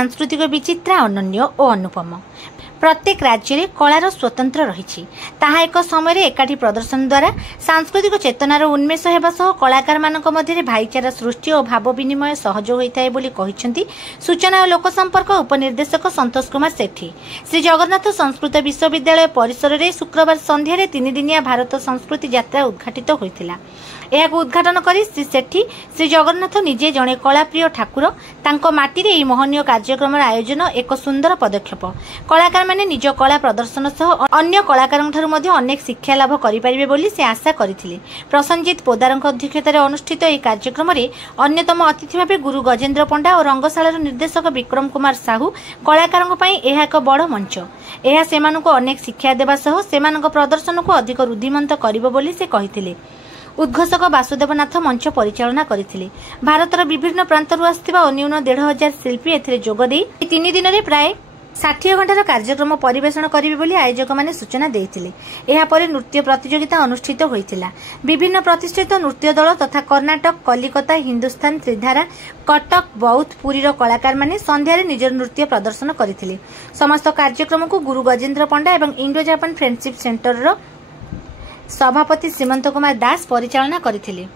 सांस्कृतिक विचित्रा अनन्य और अनुपम। प्रत्येक राज्य में कलार स्वतंत्र रही ताहा एक समय एकाठी प्रदर्शन द्वारा सांस्कृतिक चेतनार उन्मेष होगा सह कलाकार मानक मध्य भाईचारा सृष्टि और भाव विनिमय सहज होता है बोली कहिसेंती सूचना और लोक संपर्क उपनिर्देशक संतोष कुमार सेठी। श्री जगन्नाथ संस्कृत विश्वविद्यालय परिसर में शुक्रवार संध्यारे 3 दिनिया भारत संस्कृति यात्रा उद्घाटित होता। यह उद्घाटन कर श्री सेठी श्री जगन्नाथ निजे जड़े कलाप्रिय ठाकुर तांको माटी रे महनीय कार्यक्रम आयोजन एक सुंदर पदक्षेप। कलाकार माने निज कला प्रदर्शन सह अन्य कलाकारों ठारू मध्य अनेक शिक्षा लाभ करिपारिबे बोली से आशा करथिले। प्रसन्नजीत पोदारଙ୍କ अध्यक्षतार अनुष्ठित यह कार्यक्रम में अन्यतम अतिथि भाव गुरु गजेन्द्र पंडा और रंगशालार निर्देशक विक्रम कुमार साहू कलाकारों यह एक बड़ मंच। यह सेमानंको अनेक शिक्षा देवा सह सेमानंको प्रदर्शन को अधिक रुद्धिमंत करिबो बोली से कहिथिले। उद्घोषक वासुदेवनाथ मंच परिचालना करथिले। भारतर विभिन्न प्रांतरू आस्थिबा अन्यून 1500 शिल्पी एथिरे जोग देई 3 दिन में प्राय 60 घंटार कार्यक्रम परिवेषण करिवे बोली आयोजक माने सूचना देइथिले। एहा परे नृत्य प्रतियोगिता अनुष्ठित होइथिला। विभिन्न प्रतिष्ठित नृत्य दल तथा कर्नाटक, कलिकता, हिंदुस्तान, त्रिधारा, कटक, बौद्ध, पुरीर कलाकार माने संध्यारे निजर नृत्य प्रदर्शन करथिले। समस्त कार्यक्रम को गुरु गजेन्द्र पंडा एवं इंडो जापान फ्रेंडशिप सेंटर सभापति श्रीमंत कुमार दास परिचालना करथिले।